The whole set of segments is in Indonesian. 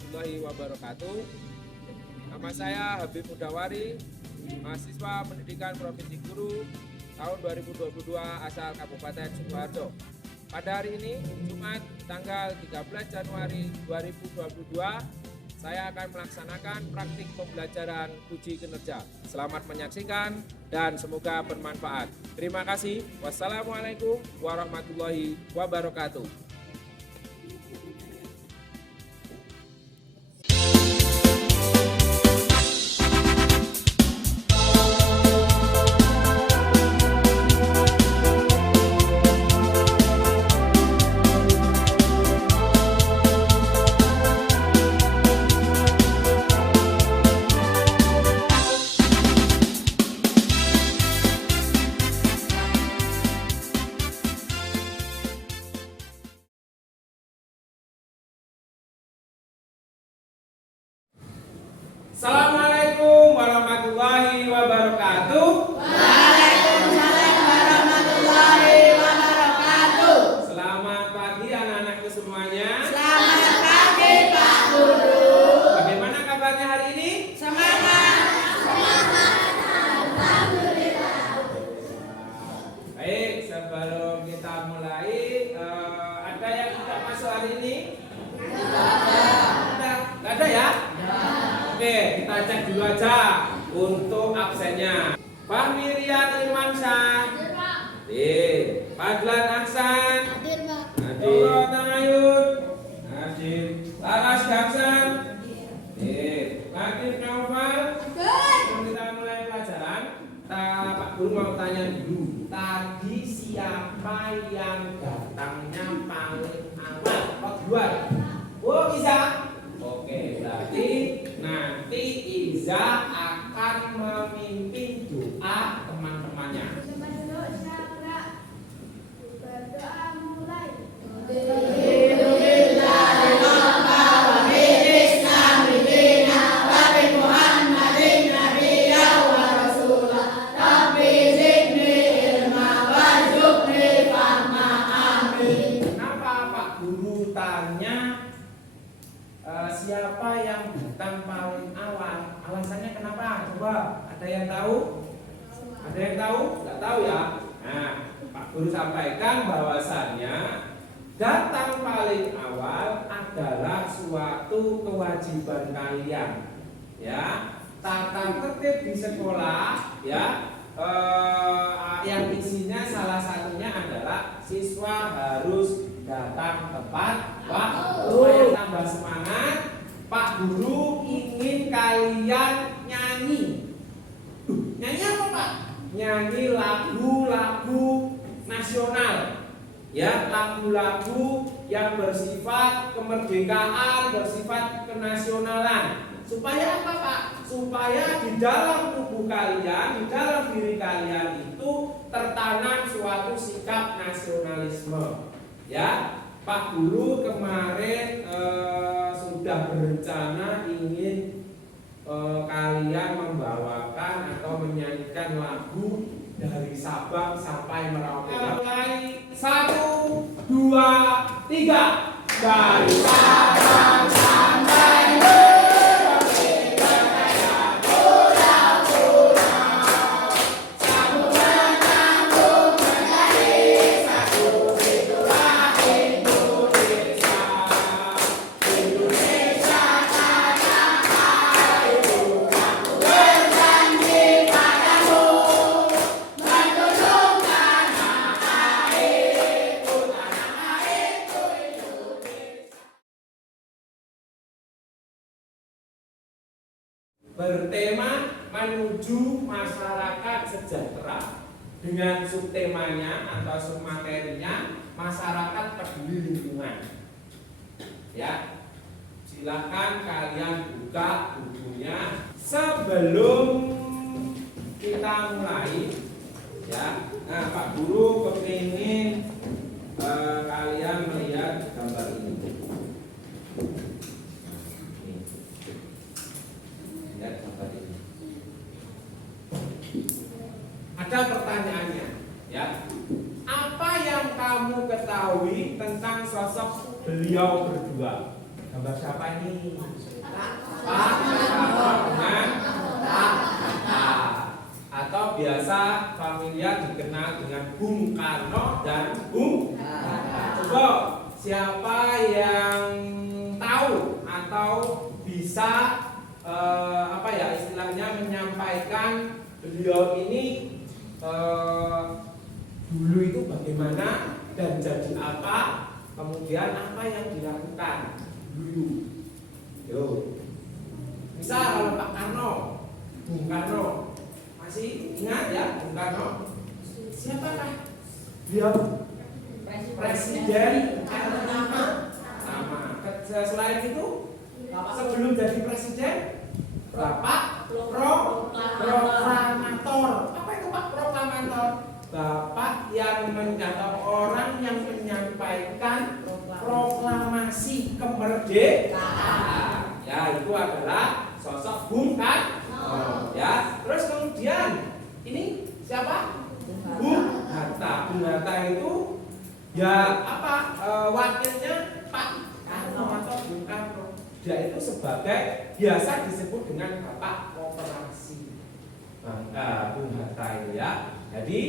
warahmatullahi wabarakatuh. Nama saya Habib Mudawari, mahasiswa Pendidikan Provinsi Guru tahun 2022 asal Kabupaten Sukoharjo. Pada hari ini, Jumat tanggal 13 Januari 2022, saya akan melaksanakan praktik pembelajaran uji kinerja. Selamat menyaksikan dan semoga bermanfaat. Terima kasih. Wassalamualaikum warahmatullahi wabarakatuh. Assalamualaikum warahmatullahi wabarakatuh. Waalaikumsalam warahmatullahi wabarakatuh. Selamat pagi anak-anakku semuanya. Selamat pagi Pak Guru. Bagaimana kabarnya hari ini? Semangat. Baik, sebelum kita mulai, ada yang tidak masuk hari ini? Tidak ada ya? Oke, kita cek dulu aja untuk absennya. Fahmirian Irmansyah. Hadir. Fadlan Aksan. Hadir Pak. Hadir. Tangayud. Hadir. Laras Gamsan. Hadir. Latif Naufal. Sebelum kita mulai pelajaran, Pak Guru mau tanya dulu. Tadi siapa yang datangnya paling awal? Pak Duar. Oh, Iza. Oke, berarti nanti Iza akan memimpin doa teman-temannya. Berdoa mulai. Kenapa Pak Guru tanya siapa yang datang paling awal? Alasannya kenapa? Coba ada yang tahu? Ada yang tahu? Nggak tahu ya? Nah, Pak Guru sampaikan bahwasannya datang paling awal adalah suatu kewajiban kalian. Ya, tata tertib di sekolah ya. Yang isinya salah satunya adalah siswa harus datang tepat waktu. Supaya tambah semangat, Pak Guru ingin kalian nyanyi. Nyanyi apa Pak? Nyanyi lagu-lagu nasional. Ya, lagu-lagu yang bersifat kemerdekaan, bersifat kenasionalan. Supaya apa Pak? Supaya di dalam tubuh kalian, di dalam diri kalian itu tertanam suatu sikap nasionalisme. Ya, Pak Guru kemarin sudah berencana ingin kalian membawakan atau menyanyikan lagu dari Sabang sampai Merauke. Mulai 1, 2, 3. Dari Sabang sampai Merauke, berjaya pulau-pulau, sambungan nyambung menjadi satu. Itulah Indonesia. Indonesia tanah airku, aku berjanji padamu, menundukkan tanah airku, Indonesia. Bertema menuju masyarakat sejahtera, dengan subtemanya atau submaterinya masyarakat peduli lingkungan. Ya, silakan kalian buka bukunya. Sebelum kita mulai, ya, nah Pak Guru kepingin kalian melihat gambar ini. Lihat gambar ini. Ada pertanyaannya, ya. Apa yang kamu ketahui tentang sosok beliau berdua? Gambar siapa ini? Pak Karno dengan Pak Hatta, atau biasa familiar dikenal dengan Bung Karno dan Bung Hatta. Coba siapa yang tahu atau bisa istilahnya menyampaikan beliau ini dulu itu bagaimana dan jadi apa, kemudian apa yang dilakukan dulu. Yo. Misal kalau Pak Karno, Bung Karno, masih ingat ya Bung Karno? Siapakah beliau? Presiden pertama. Selain itu, sebelum jadi presiden, Bapak proklamator. Apa itu Pak proklamator? Bapak yang atau orang yang menyampaikan proklamasi kemerdekaan. Ya, itu adalah sosok Bung Karno. Ya, terus kemudian ini siapa? Bung Hatta. Bung Hatta itu ya apa? Wakilnya Pak Karno atau Bung Karno. Dia itu sebagai biasa disebut dengan Bapak Koperasi. Bung Hatta itu ya. Jadi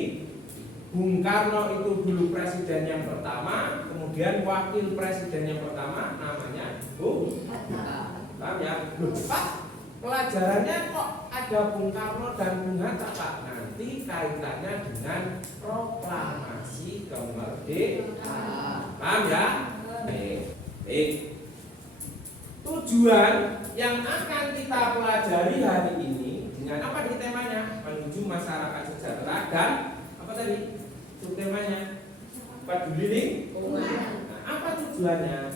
Bung Karno itu dulu presiden yang pertama, kemudian wakil presiden yang pertama namanya Bung Hatta. Paham ya? Loh, Pak, pelajarannya kok ada Bung Karno dan Bung Hatta, Pak? Nanti kaitannya dengan proklamasi kemerdekaan. Paham ya? Tujuan yang akan kita pelajari hari ini dengan apa di temanya? Menuju masyarakat sejahtera dan apa tadi? Temanya peduli lingkungan. Nah, apa tujuannya?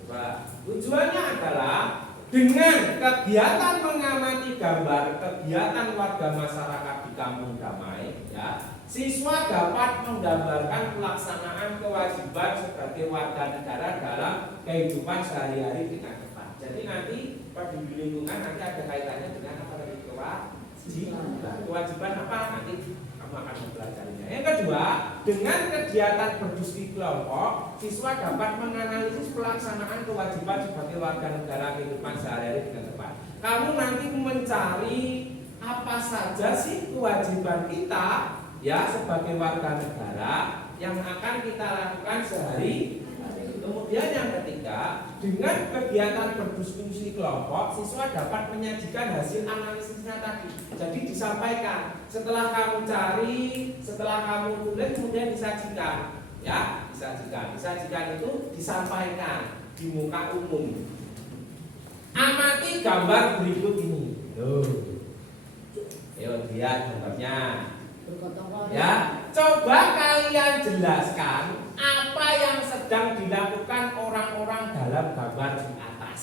Coba. Tujuannya adalah dengan kegiatan mengamati gambar kegiatan warga masyarakat di Kampung Damai, ya, siswa dapat menggambarkan pelaksanaan kewajiban sebagai warga negara dalam kehidupan sehari-hari dengan tepat. Jadi nanti peduli lingkungan nanti ada kaitannya dengan apa tadi? Kewajiban apa nanti akan mempelajarinya. Yang kedua, dengan kegiatan berdiskusi kelompok, siswa dapat menganalisis pelaksanaan kewajiban sebagai warga negara kehidupan sehari-hari dengan tepat. Kamu nanti mencari apa saja sih kewajiban kita ya sebagai warga negara yang akan kita lakukan sehari. Kemudian yang ketiga, dengan kegiatan berdiskusi kelompok, siswa dapat menyajikan hasil analisisnya tadi. Jadi disampaikan, setelah kamu cari, setelah kamu tulis, kemudian disajikan. Ya, disajikan. Disajikan itu disampaikan di muka umum. Amati gambar berikut ini. Ayo lihat gambarnya. Ya, coba kalian jelaskan apa yang sedang dilakukan orang-orang dalam gambar di atas.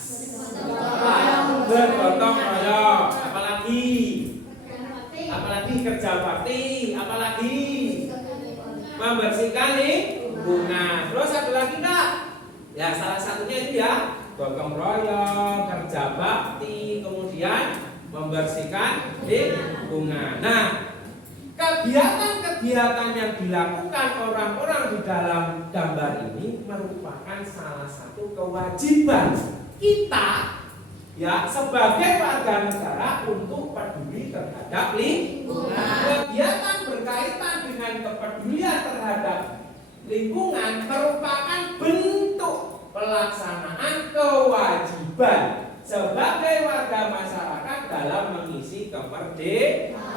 Bergotong royong, apalagi kerja bakti, apalagi membersihkan lingkungan. Terus ada lagi enggak? Ya salah satunya itu ya gotong royong, kerja bakti, kemudian membersihkan lingkungan. Nah, kegiatan-kegiatan yang dilakukan orang-orang di dalam gambar ini merupakan salah satu kewajiban kita ya sebagai warga negara untuk peduli terhadap lingkungan. Kegiatan berkaitan dengan kepedulian terhadap lingkungan merupakan bentuk pelaksanaan kewajiban sebagai warga masyarakat dalam mengisi kemerdekaan.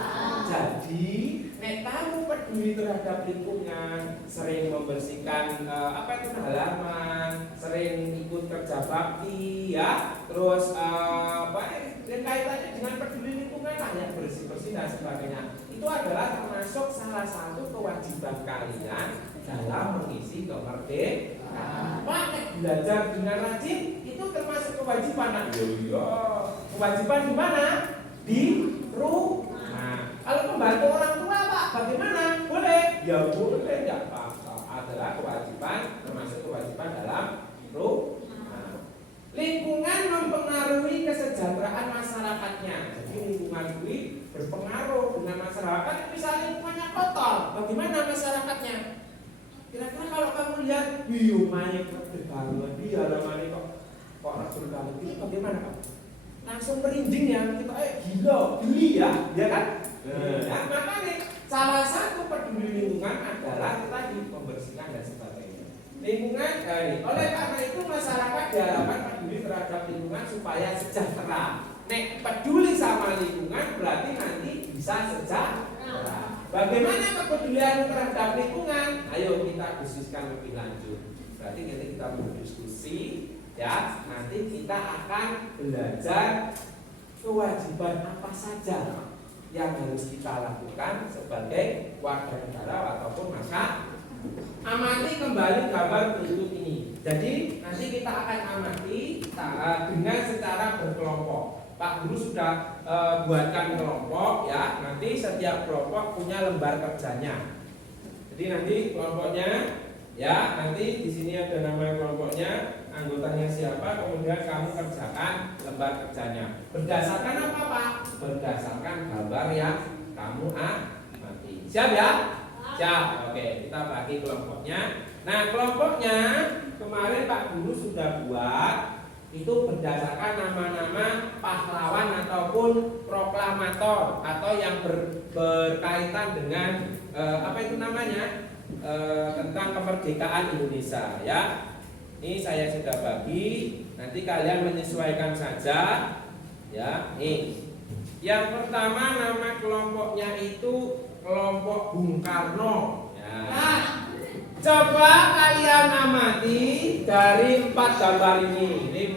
Jadi, nek kamu peduli terhadap lingkungan, sering membersihkan halaman, sering ikut kerja bakti, ya, terus kaitannya dengan peduli lingkungan lah, ya, bersih-bersih dan sebagainya. Itu adalah termasuk salah satu kewajiban kalian dalam mengisi kemerdekaan. Pak, belajar dengan rajin itu termasuk kewajiban. Kewajiban di mana? Di rumah. Kalau membantu orang tua, Pak, bagaimana? Boleh? Ya boleh, tidak apa-apa. Adalah kewajiban, termasuk kewajiban dalam rumah. Lingkungan mempengaruhi kesejahteraan masyarakatnya. Jadi lingkungan itu berpengaruh dengan masyarakat. Misalnya lingkungannya kotor, bagaimana masyarakatnya? Kira-kira kalau kamu lihat biumanya gede banget, di halamannya kok regur banget. Itu bagaimana Pak? Langsung merinding ya, kita gila, geli ya kan? Ya, makanya salah satu peduli lingkungan adalah tadi membersihkan dan sebagainya. Lingkungan, oleh karena itu masyarakat diharapkan peduli terhadap lingkungan supaya sejahtera. Nek peduli sama lingkungan berarti nanti bisa sejahtera. Bagaimana kepedulian terhadap lingkungan? Ayo kita diskusikan lebih lanjut. Berarti nanti kita berdiskusi, ya. Nanti kita akan belajar kewajiban apa saja yang harus kita lakukan sebagai warga negara ataupun masyarakat. Amati kembali gambar berikut ini. Jadi nanti kita akan amati dengan secara berkelompok. Pak Guru sudah buatkan kelompok ya. Nanti setiap kelompok punya lembar kerjanya. Jadi nanti kelompoknya ya, nanti di sini ada nama kelompoknya, anggotanya siapa, kemudian kamu kerjakan lembar kerjanya. Berdasarkan apa Pak? Berdasarkan gambar yang kamu amati. Siap ya? Siap. Oke, kita bagi kelompoknya. Nah, kelompoknya kemarin Pak Guru sudah buat. Itu berdasarkan nama-nama pahlawan ataupun proklamator atau yang berkaitan dengan apa itu namanya tentang kemerdekaan Indonesia ya. Ini saya sudah bagi, nanti kalian menyesuaikan saja ya. Nih, yang pertama nama kelompoknya itu kelompok Bung Karno ya. Coba kalian amati dari 4 gambar ini. Ini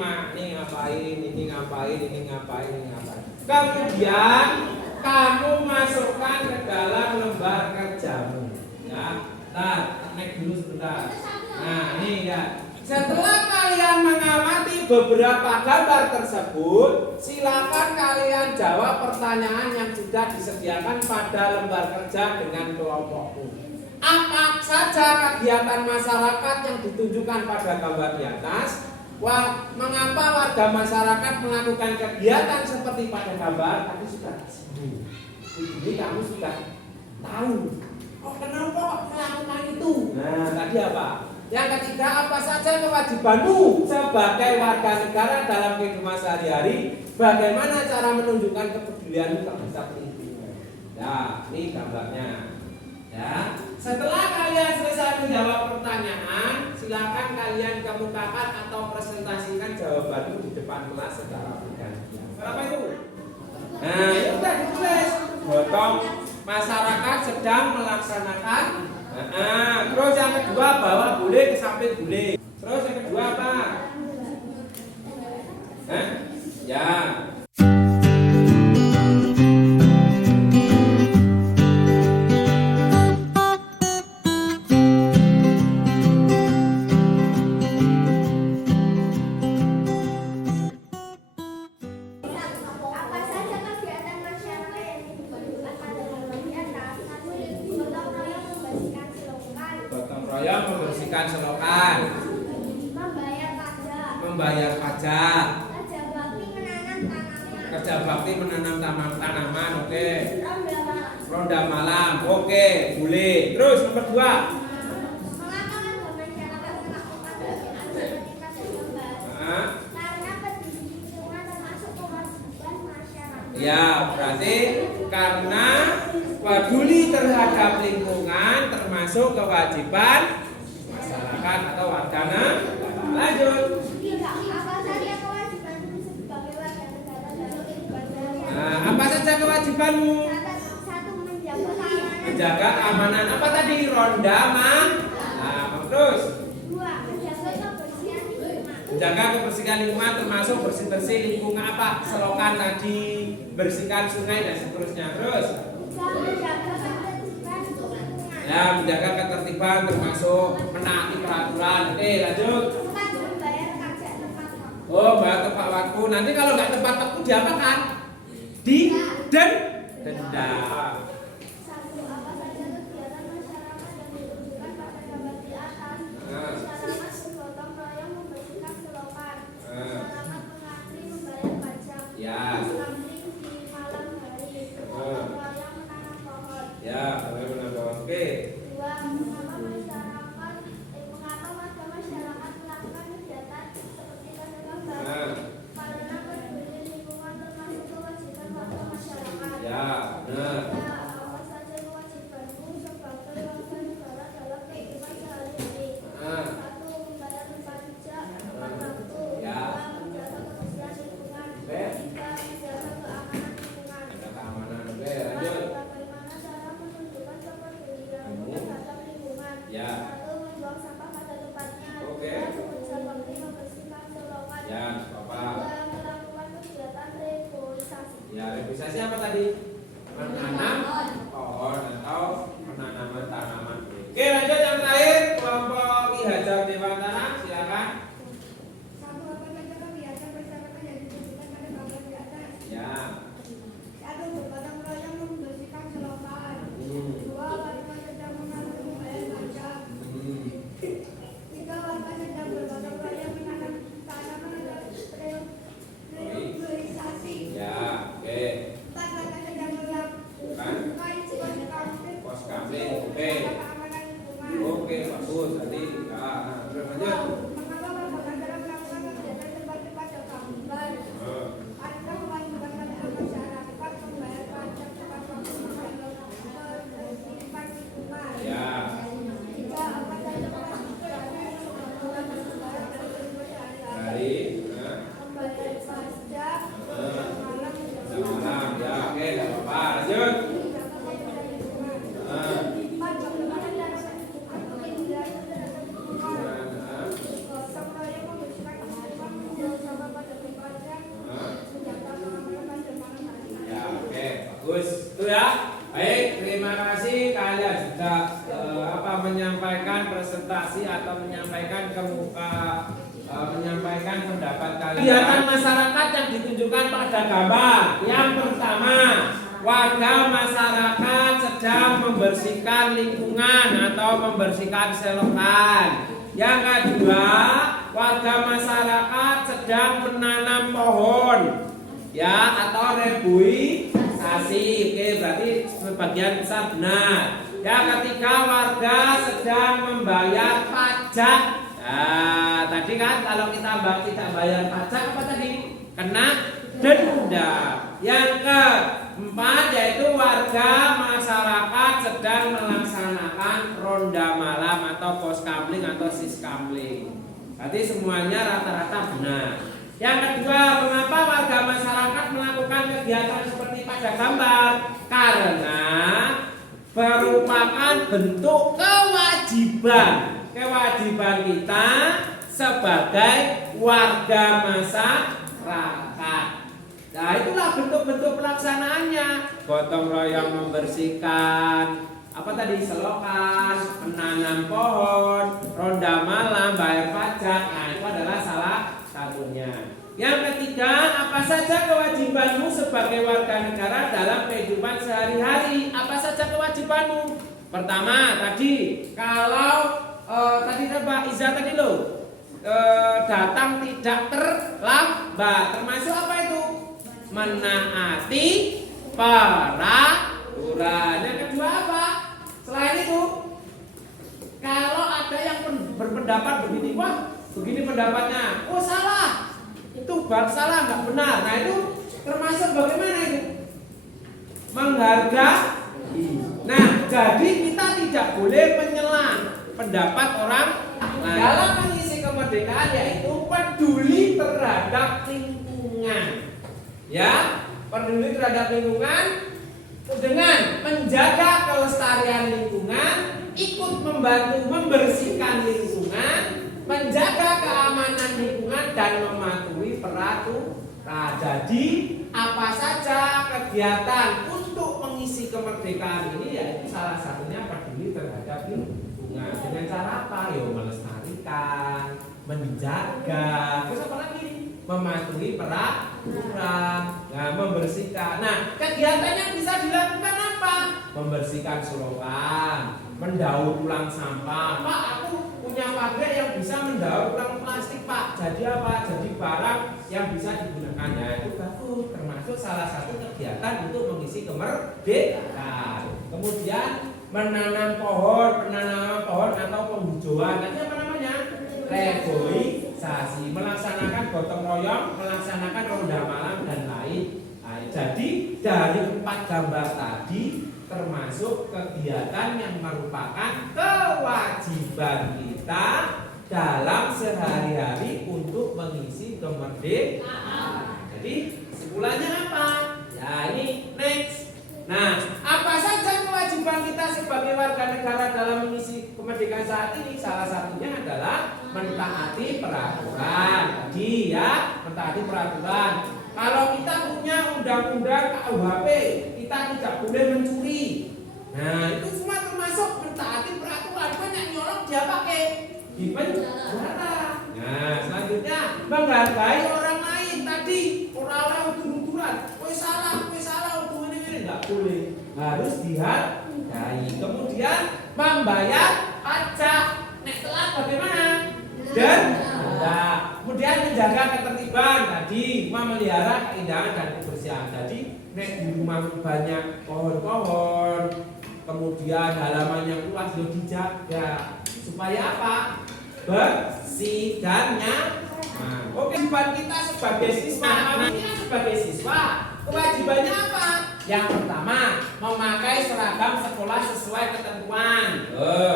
ngapain, ini ngapain, ini ngapain, ini ngapain. Kemudian kamu masukkan ke dalam lembar kerjamu. Ya, naik dulu sebentar. Nah, ini ya. Setelah kalian mengamati beberapa gambar tersebut, silakan kalian jawab pertanyaan yang sudah disediakan pada lembar kerja dengan kelompokmu. Apa saja kegiatan masyarakat yang ditunjukkan pada gambar di atas? Mengapa warga masyarakat melakukan kegiatan seperti pada gambar? Tadi sudah disinggung. Jadi kamu sudah tahu. Oh, kenapa kok melakukan itu? Nah, tadi apa? Yang ketiga, apa saja kewajibanmu sebagai warga negara dalam kehidupan sehari-hari? Bagaimana cara menunjukkan kepedulianmu terhadap lingkungan? Ya, ini gambarnya. Ya, setelah kalian selesai menjawab pertanyaan, silakan kalian kemukakan atau presentasikan jawabanmu di depan kelas secara bergantian. Apa itu? Nah, itu sudah ditulis. Gotong masyarakat sedang melaksanakan. Terus yang kedua bawa boleh ke samping boleh. Terus yang kedua apa? Ya. Membersihkan selokan, membayar pajak, kerja bakti menanam tanaman, oke. Ronda malam, oke, boleh. Terus nomor 2. Ya, berarti karena peduli terhadap lingkungan termasuk kewajiban masyarakat atau warga negara. Lanjut. Nah, apa saja kewajibanmu? Menjaga keamanan. Apa tadi? Ronda terus. Menjaga kebersihan lingkungan termasuk bersih-bersih lingkungan apa? Selokan tadi, bersihkan sungai dan seterusnya. Terus. Ya, menjaga ketertiban termasuk menaati peraturan. Oke, lanjut. Oh, bayar tepat waktu. Nanti kalau nggak tepat waktu diapakan? Denda. Ya. Ya, bagaimana? Oke. Mengapa masyarakat Lanjut. Mengapa Bapak Negara melakukan kegiatan seperti pajak tambahan? Adakah kewajiban pada masyarakat membayar pajak tepat waktu menyimpan lingkungan? Ya. Jika apa saja kewajiban membayar Dari membayar pajak malam malam. Ya, oke, enggak apa-apa. Lanjut. Ya, oke, bagus. Itu ya. Baik, terima kasih. Kalian sudah menyampaikan presentasi atau menyampaikan menyampaikan pendapat kalian. Kegiatan masyarakat yang ditunjukkan pada gambar. Yang pertama, warga masyarakat sedang membersihkan lingkungan atau membersihkan selokan. Yang kedua, warga masyarakat sedang menanam pohon, ya, atau reboisasi. Oke, berarti sebagian besar benar. Yang ketiga, warga sedang membayar pajak. Nah, tadi kan kalau kita tidak bayar pajak apa tadi? Kena denda. Yang keempat yaitu warga masyarakat sedang melaksanakan ronda malam atau poskamling atau siskamling. Berarti semuanya rata-rata benar. Yang kedua, mengapa warga masyarakat melakukan kegiatan seperti pada gambar? Karena merupakan bentuk kewajiban kita sebagai warga masyarakat. Nah, itulah bentuk-bentuk pelaksanaannya. Gotong royong membersihkan selokan, menanam pohon, ronda malam, bayar pajak. Nah, itu adalah salah satunya. Yang ketiga, apa saja kewajibanmu sebagai warga negara dalam kehidupan sehari-hari? Apa saja kewajibanmu? Pertama, tadi kalau tadi Pak Iza tadi datang tidak terlambat. Termasuk apa itu? Menaati peraturan. Yang kedua apa? Selain itu, kalau ada yang berpendapat begini, wah begini pendapatnya, oh salah, itu salah, nggak benar. Nah itu termasuk bagaimana itu? Menghargai. Nah, jadi kita tidak boleh menyela pendapat orang lain. Dalam mengisi kemerdekaan yaitu peduli terhadap lingkungan. Ya, peduli terhadap lingkungan dengan menjaga kelestarian lingkungan, ikut membantu membersihkan lingkungan, menjaga keamanan lingkungan dan mematuhi peraturan. Jadi apa saja kegiatan untuk mengisi kemerdekaan ini yaitu salah satunya peduli terhadap lingkungan. Dengan cara apa? Ya melestarikan, menjaga, terus apa lagi? Mematuhi peraturan, membersihkan. Nah, kegiatannya bisa dilakukan apa? Membersihkan selokan, mendaur ulang sampah. Pak, aku punya pabrik yang bisa mendaur ulang plastik, Pak. Jadi apa? Jadi barang yang bisa digunakan. Ya, itu bagus. Termasuk salah satu kegiatan untuk mengisi kemerdekaan. Kemudian penanaman pohon atau penghijauan. Nanti apa namanya? Reboisasi, melaksanakan gotong royong, melaksanakan ronda malam dan lain. Nah, jadi dari 4 gambar tadi termasuk kegiatan yang merupakan kewajiban kita dalam sehari-hari untuk mengisi kemerdekaan. Jadi kesimpulannya apa? Ya ini next. Nah, apa saja kewajiban kita sebagai warga negara dalam mengisi kemerdekaan saat ini? Salah satunya adalah mentaati peraturan. Tadi ya, mentaati peraturan. Kalau kita punya undang-undang KUHP, kita tidak boleh mencuri. Nah, itu semua termasuk mentaati peraturan. Banyak nyolong dia pakai di penjara. Nah, selanjutnya menghargai orang lain. Tadi orang-orang udur-uduran, kowe salah, nggak boleh, harus dihargai. Kemudian membayar pajak. Nek telat bagaimana? Dan kemudian menjaga ketertiban tadi, memelihara keindahan dan kebersihan. Jadi nek di rumah banyak pohon-pohon, kemudian halaman yang luas dijaga supaya apa? bersih dan nyaman. Oke, kewajiban kita sebagai siswa, sebagai siswa, kewajibannya apa? Yang pertama, memakai seragam sekolah sesuai ketentuan.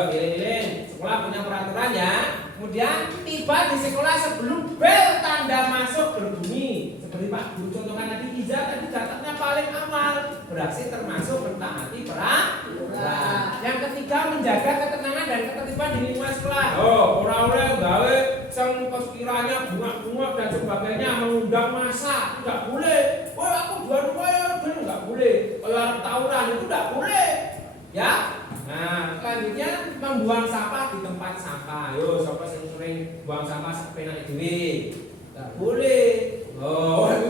Pilih-pilih. Sekolah punya peraturan ya. Kemudian tiba di sekolah sebelum bel tanda masuk berbunyi. Seperti Pak Guru contohkan tadi, Iza tadi catatnya paling awal. Berarti termasuk mentaati peraturan. Yang ketiga, menjaga ketenangan dan ketertiban di lingkungan sekolah. Orang-orang gawe sang sekiranya bunga-bunga dan sebagainya mengundang massa, tidak boleh. Aku dua-dua ya, nggak boleh. Kalau tawuran itu tidak boleh, ya. Nah, selanjutnya membuang sampah di tempat sampah. Yo, siapa yang sering buang sampah sepena dewe? Nggak boleh.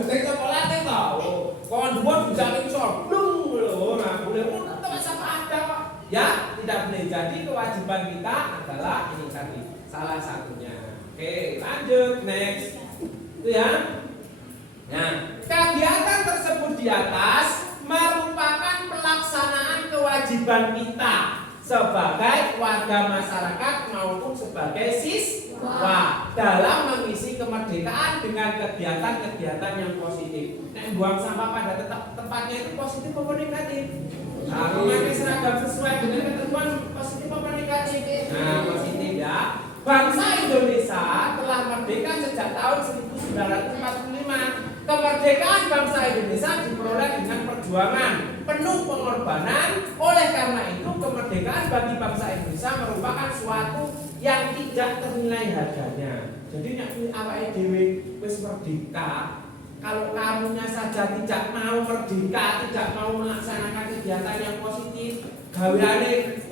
Kita sekolah tahu. Kawan dua bisa insor, belum. Nah, boleh. Tempat sampah ada, Pak. Ya, tidak boleh. Jadi kewajiban kita adalah ini tadi, salah satunya. Oke, lanjut next. Itu ya. Nah, kegiatan tersebut di atas merupakan pelaksanaan kewajiban kita sebagai warga masyarakat maupun sebagai siswa dalam mengisi kemerdekaan dengan kegiatan-kegiatan yang positif. Nah, buang sampah pada tempatnya itu positif maupun negatif? Nah, memakai seragam sesuai dengan ketentuan positif maupun negatif? Nah, positif ya. Bangsa Indonesia telah merdeka sejak tahun 1945. Kemerdekaan bangsa Indonesia diperoleh dengan perjuangan penuh pengorbanan. Oleh karena itu, kemerdekaan bagi bangsa Indonesia merupakan suatu yang tidak ternilai harganya. Jadi nek awake dhewe wis merdeka, kalau kamunya saja tidak mau merdeka, tidak mau melaksanakan kegiatan yang positif, gaweane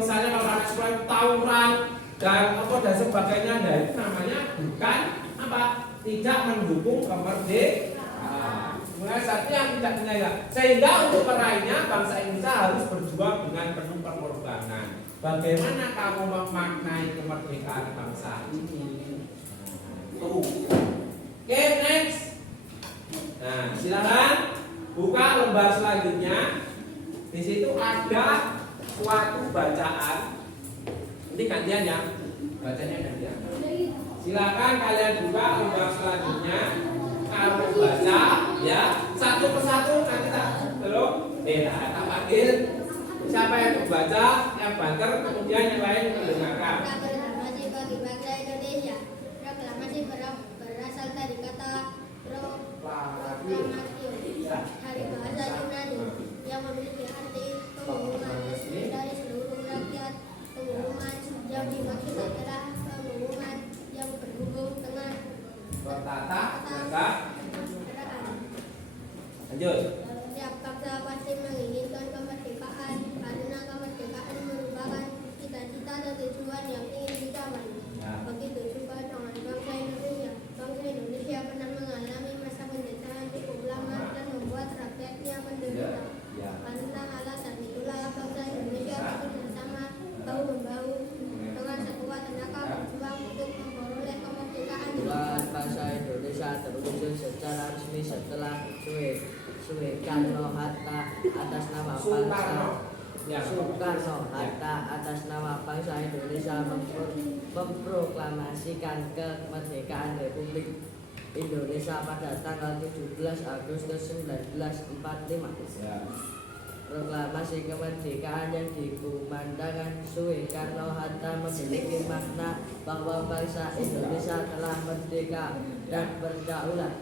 misalnya kalau anak sekolah tawuran dan sebagainya, nah itu namanya bukan apa? Tidak mendukung kemerdekaan. Satu yang tidak punya. Sehingga untuk meraihnya bangsa Indonesia harus berjuang dengan penuh pengorbanan. Bagaimana kamu memaknai kemerdekaan bangsa ini? Oke, next. Nah, silakan buka lembar selanjutnya. Di situ ada suatu bacaan. Ini gantian ya. Bacanya gantian. Silakan kalian buka lembar selanjutnya. Kamu baca ya, satu persatu nanti tak belum. Tak panggil. Siapa yang membaca, yang banter, kemudian yang lain mendengarkan. Proklamasi bagi bangsa Indonesia. Proklamasi berasal dari kata proklamasi, hari bahasa Yunani yang memiliki arti pengumuman resmi dari seluruh rakyat. Pengumuman yang dimaksud adalah pengumuman yang berhubung dengan bertata negara. Lanjut. Setiap bangsa pasti menginginkan kemerdekaan karena kemerdekaan merupakan cita-cita dan tujuan yang ingin dicapai. Begitu juga dengan bangsa Indonesia. Bangsa Indonesia pernah mengalami masa penjajahan cukup lama dan membuat rakyatnya menderita. Karena alasan itulah bangsa Indonesia bekerjasama bahu-membahu dengan sekuat tenaga berjuang untuk memperoleh kemerdekaan. Bangsa Indonesia terwujud secara resmi setelah Soekarno-Hatta atas nama bangsa Indonesia memproklamasikan kemerdekaan Republik Indonesia pada tanggal 17 Agustus 1945. Proklamasi kemerdekaan yang dikumandangkan Soekarno-Hatta memiliki makna bahwa bangsa Indonesia telah merdeka dan berdaulat,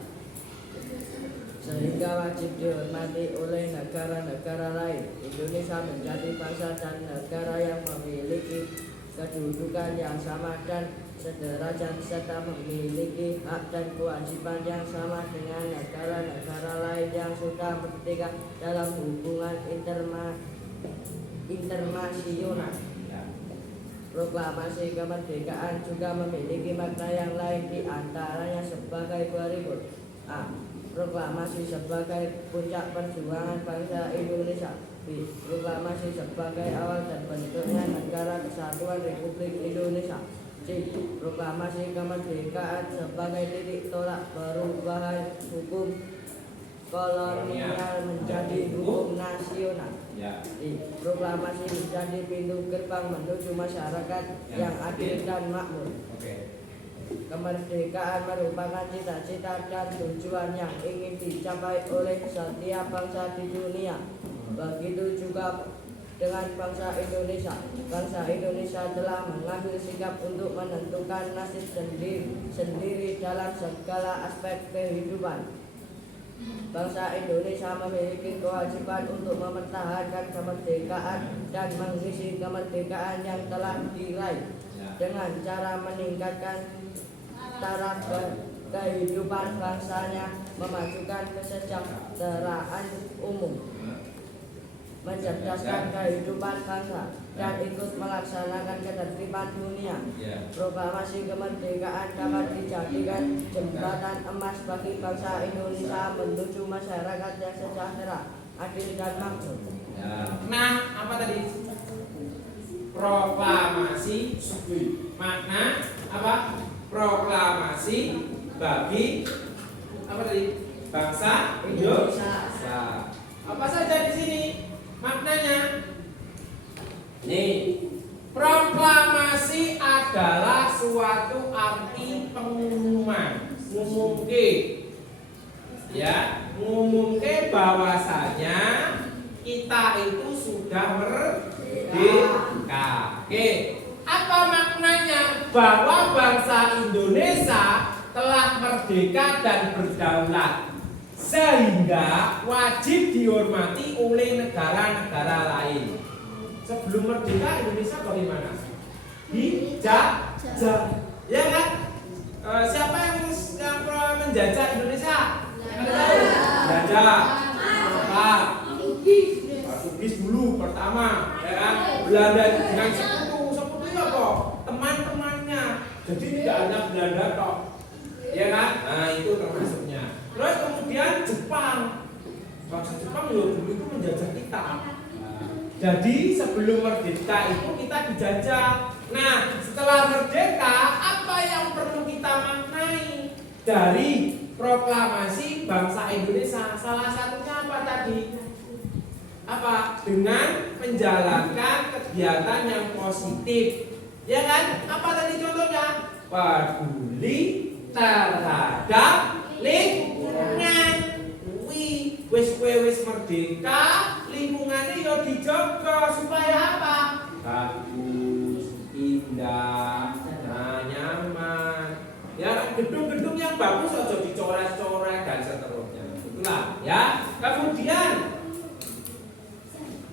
sehingga wajib dihormati oleh negara-negara lain. Indonesia menjadi bangsa dan negara yang memiliki kedudukan yang sama dan sederajat serta memiliki hak dan kewajiban yang sama dengan negara-negara lain yang sudah merdeka dalam hubungan internasional. Proklamasi kemerdekaan juga memiliki makna yang lain, di antaranya sebagai berikut. A. Proklamasi sebagai puncak perjuangan bangsa Indonesia. B. Proklamasi sebagai awal terbentuknya Negara Kesatuan Republik Indonesia. C. Proklamasi kemerdekaan sebagai titik tolak perubahan hukum kolonial menjadi hukum nasional. Ya. Proklamasi menjadi pintu gerbang menuju masyarakat yang adil dan makmur. Oke. Kemerdekaan merupakan cita-cita dan tujuan yang ingin dicapai oleh setiap bangsa di dunia. Begitu juga dengan bangsa Indonesia. Bangsa Indonesia telah mengambil sikap untuk menentukan nasib sendiri dalam segala aspek kehidupan. Bangsa Indonesia memiliki kewajiban untuk mempertahankan kemerdekaan dan mengisi kemerdekaan yang telah diraih dengan cara meningkatkan taraf kehidupan bangsanya, memajukan kesejahteraan umum, mencerdaskan kehidupan bangsa, dan ikut melaksanakan ketertiban dunia. Proklamasi kemerdekaan dapat dijadikan jembatan emas bagi bangsa Indonesia menuju masyarakat yang sejahtera, adil dan makmur. Nah, apa tadi? Proklamasi makna apa? Proklamasi bagi apa tadi? Bangsa Indonesia. Apa saja di sini maknanya? Nih, proklamasi adalah suatu arti pengumuman, ngumumke, ya, ngumumke bahwasanya kita itu sudah merdeka. Oke, apa maknanya? Bahwa bangsa Indonesia telah merdeka dan berdaulat, sehingga wajib dihormati oleh negara-negara lain. Sebelum merdeka Indonesia bagaimana? Dijajah, ya kan? Siapa yang menjajah Indonesia? Jajah. Portugis dulu pertama, ya kan? Belanda dengan sekutu apa? Teman-temannya. Jadi tidak hanya Belanda toh, ya kan? Nah itu termasuknya. Terus kemudian Jepang, bangsa Jepang dulu itu menjajah kita. Jadi sebelum merdeka itu kita dijajah. Nah setelah merdeka apa yang perlu kita maknai dari proklamasi bangsa Indonesia? Salah satunya apa tadi? Apa? Dengan menjalankan kegiatan yang positif, ya kan? Apa tadi contohnya? Peduli terhadap lingkungan. Wis merdeka, lingkungannya yo dijaga supaya apa? Bagus, indah, nyaman. Ya, gedung-gedung yang bagus aja dicoret-coret dan seterusnya. Itulah, ya. Kemudian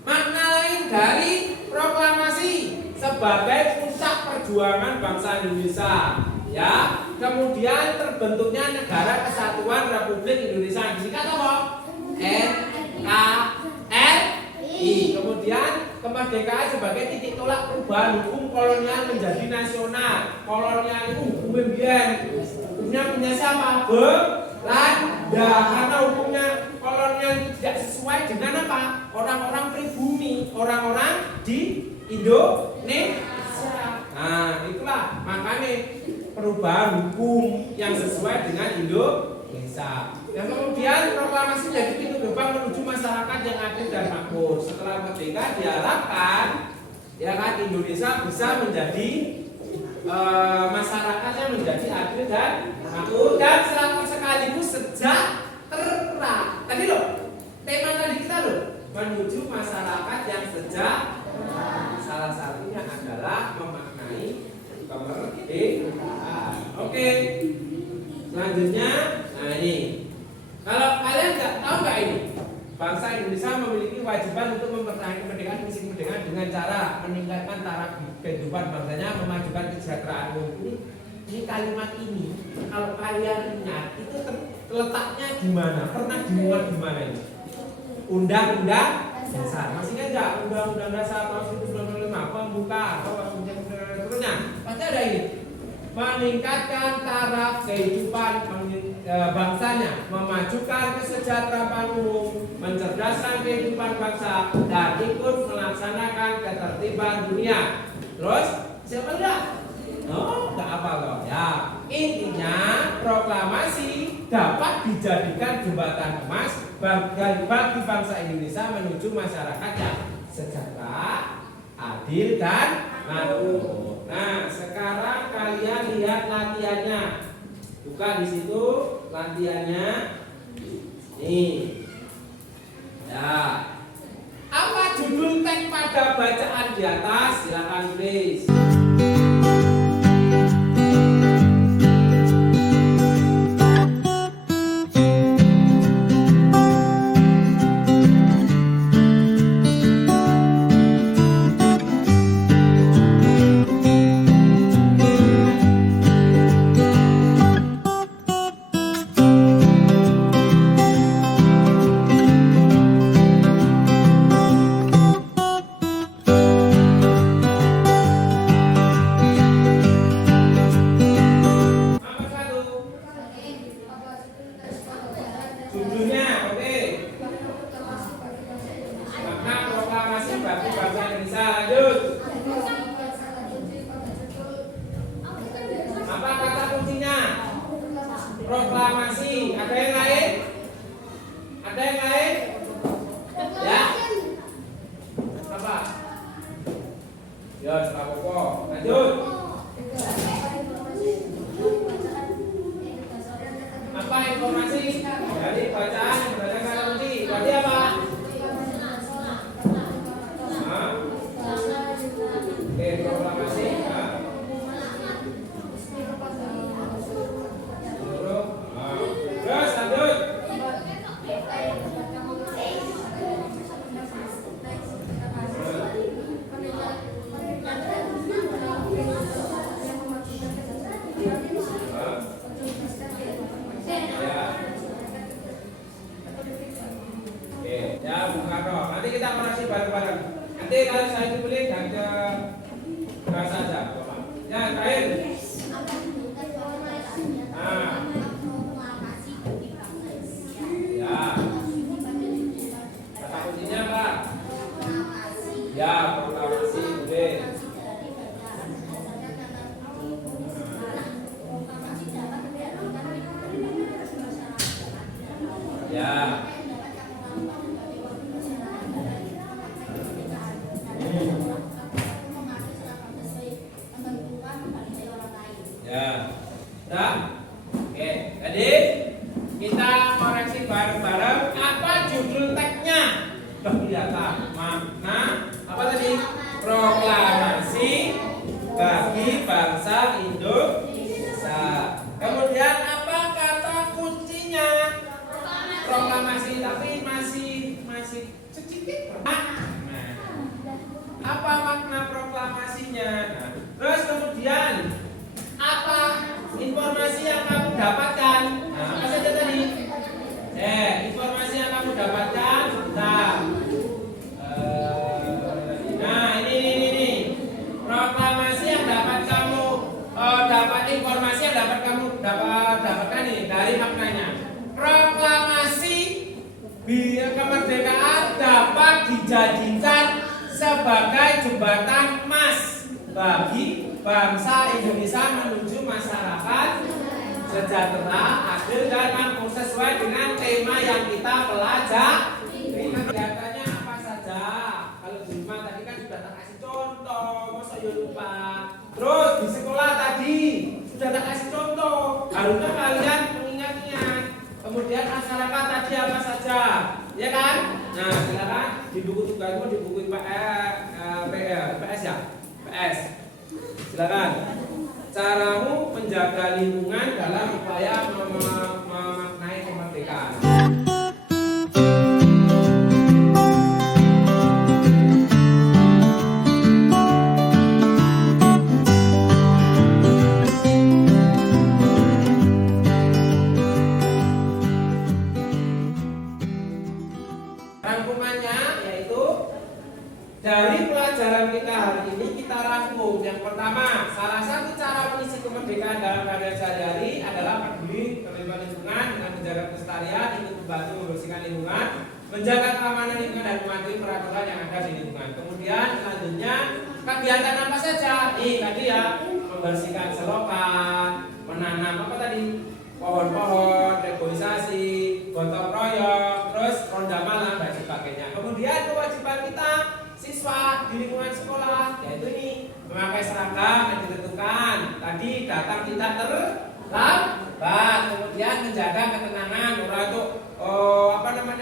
makna lain dari proklamasi sebagai puncak perjuangan bangsa Indonesia, ya. Kemudian terbentuknya Negara Kesatuan Republik Indonesia. Disingkat apa? NKRI. Kemudian kemerdekaan sebagai titik tolak perubahan hukum kolonial menjadi nasional. Kolonial itu hukumnya biyen. Hukumnya punya siapa? Belanda. Karena hukumnya kolonial itu tidak sesuai dengan apa? Orang-orang pribumi, orang-orang di Indonesia. Nah, itulah makanya perubahan hukum yang sesuai dengan Indonesia. Dan kemudian proklamasi jadi pintu gerbang menuju masyarakat yang adil dan makmur. Setelah merdeka diharapkan, ya kan, Indonesia bisa menjadi masyarakatnya menjadi adil dan makmur dan sekaligus sejahtera. Tadi loh, tema tadi kita loh, menuju masyarakat yang sejahtera. Salah satunya adalah memaknai kemerdekaan. Oke, selanjutnya, nah ini. Kalau kalian tahu nggak ini, bangsa Indonesia memiliki kewajiban untuk mempertahankan kemerdekaan, misi kemerdekaan dengan cara meningkatkan taraf kehidupan bangsanya, memajukan kesejahteraan umum. Ini kalimat ini, kalau kalian ingat, itu letaknya di mana? Pernah dimuat di mana ini? Undang-undang dasar. Masih ingat nggak? Undang-undang dasar tahun 1945 pembuka atau seterusnya. Pasti ada ini. Meningkatkan taraf kehidupan bangsanya, memajukan kesejahteraan umum, mencerdaskan kehidupan bangsa, dan ikut melaksanakan ketertiban dunia. Terus siapa enggak? Oh, enggak apa loh. Ya, intinya proklamasi dapat dijadikan jembatan emas bagi bangsa Indonesia menuju masyarakat yang sejahtera, adil dan makmur. Nah, sekarang kalian lihat latihannya. Buka di situ latihannya. Nih. Ya. Apa judul teks pada bacaan di atas? Silakan tulis. Judulnya, oke. Makna proklamasi bagi bangsa Indonesia. Lanjut. Apa kata kuncinya? Proklamasi. Ada yang lain? Ada yang lain? Ya. Apa? Ya, apa-apa. Lanjut. Apa informasi dari bacaan yang berdasarkan kata kunci? Berarti apa? Hah? Oke, proklamasi. Hah? Terus lanjut. Ya, bukan dong. Nanti kita koreksi bareng-bareng. Nanti kalau saya dipilih dan ke saja. Ya, terakhir. Nah. Ya. Kata kuncinya apa? Ya, proklamasi. Boleh. Ya. Ya, udah? Oke, jadi kita koreksi bareng-bareng. Apa judul teksnya? Kelihatan. Makna apa tadi? Proklamasi bagi bangsa Indonesia. Kemudian apa kata kuncinya? Proklamasi, tapi masih sedikit. Apa makna proklamasinya? Nah, terus kemudian apa informasi yang kamu dapatkan? Nah, apa saja tadi? Informasi yang kamu dapatkan. Nah, ini. Proklamasi yang dapat kamu dapat informasi yang dapat kamu dapatkan ini dari maknanya. Proklamasi kemerdekaan dapat dijadikan sebagai jembatan emas bagi bangsa Indonesia menuju masyarakat sejahtera, adil dan makmur sesuai dengan tema yang kita pelajari. Kegiatannya apa saja? Kalau di rumah tadi kan sudah tak kasih contoh, masa ya lupa. Terus di sekolah tadi sudah tak kasih contoh, harusnya kalian mengingat-ingat. Kemudian masyarakat tadi apa saja, ya kan? Nah, silakan di buku tugasmu, di buku PS ya, PS. Silakan. Caramu menjaga lingkungan dalam upaya memaknai kemerdekaan. Rangkumannya yaitu dari pelajaran kita hari ini kita rangkum. Yang pertama, salah satu cara mengisi kemerdekaan dalam keadaan sehari-hari adalah peduli terhadap lingkungan dengan menjaga kelestarian, ikut membantu membersihkan lingkungan, menjaga keamanan lingkungan dan mematuhi peraturan yang ada di lingkungan. Kemudian selanjutnya kegiatan apa saja? Tadi ya, membersihkan selokan, menanam apa tadi? Pohon-pohon, siswa di lingkungan sekolah, yaitu ini memakai seragam yang ditentukan. Tadi datang tidak terlambat, kemudian menjaga ketenangan, orang itu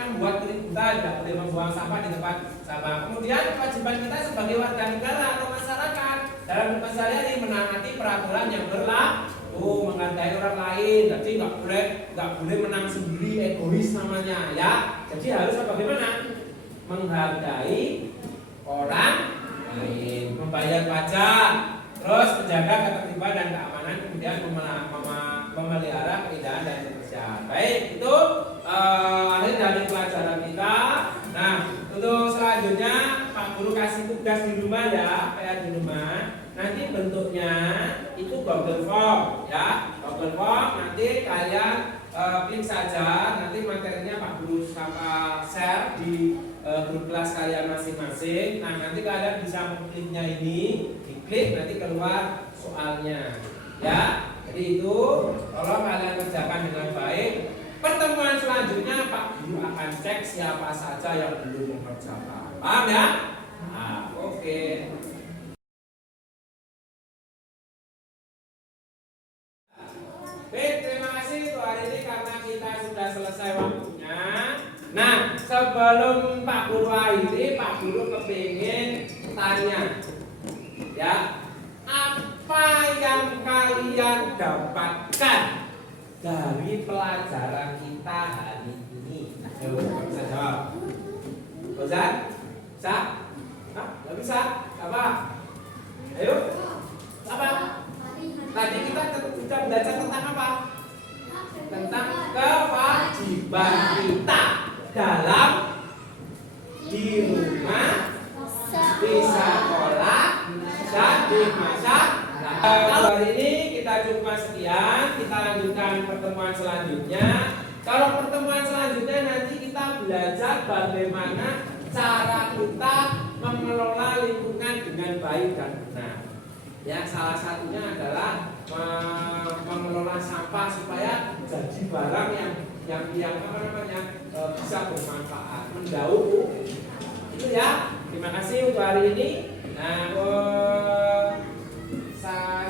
membuat keributan, tidak boleh membuang sampah di tempat sampah. Kemudian kewajiban kita sebagai warga negara atau masyarakat dalam hidup sehari-hari menaati peraturan yang berlaku, menghargai orang lain. Jadi nggak boleh menang sendiri, egois namanya ya. Jadi harus bagaimana? Menghargai orang lain, membayar pajak, terus menjaga ketertiban dan keamanan, kemudian memelihara keindahan dan kebersihan. Baik, itu akhir dari pelajaran kita. Nah, untuk selanjutnya Pak Guru kasih tugas di rumah ya, PR di rumah. Nanti bentuknya itu Google Form ya, Google Form. Nanti kalian klik saja, nanti materinya Pak Guru share di grup kelas kalian masing-masing. Nah, nanti kalian bisa mengkliknya ini, diklik nanti keluar soalnya ya. Jadi itu tolong kalian kerjakan dengan baik. Pertemuan selanjutnya Pak Guru akan cek siapa saja yang belum mengerjakan. Paham ya? Nah, oke. Baik, terima kasih untuk hari ini karena kita sudah selesai waktunya. Nah, sebelum Pak Guru akhiri, Pak Guru kepingin tanya, ya, apa yang kalian dapatkan dari pelajaran kita hari ini? Ayo, bisa jawab. Bisa? Bisa? Hah? Gak bisa? Apa? Ayo? Apa? Tadi kita sudah belajar tentang apa? Tentang kewajiban kita dalam di rumah, di sekolah, dan di masyarakat. Kalau hari ini kita cuma sekian, kita lanjutkan pertemuan selanjutnya. Kalau pertemuan selanjutnya nanti kita belajar bagaimana cara kita mengelola lingkungan dengan baik dan benar. Ya, salah satunya adalah mengelola sampah supaya jadi barang yang bisa bermanfaat, mendaur. Itu ya. Terima kasih untuk hari ini. Nah,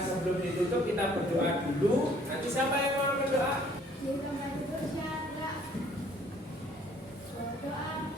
sebelum ditutup kita berdoa dulu. Nanti siapa yang mau berdoa? Berdoa.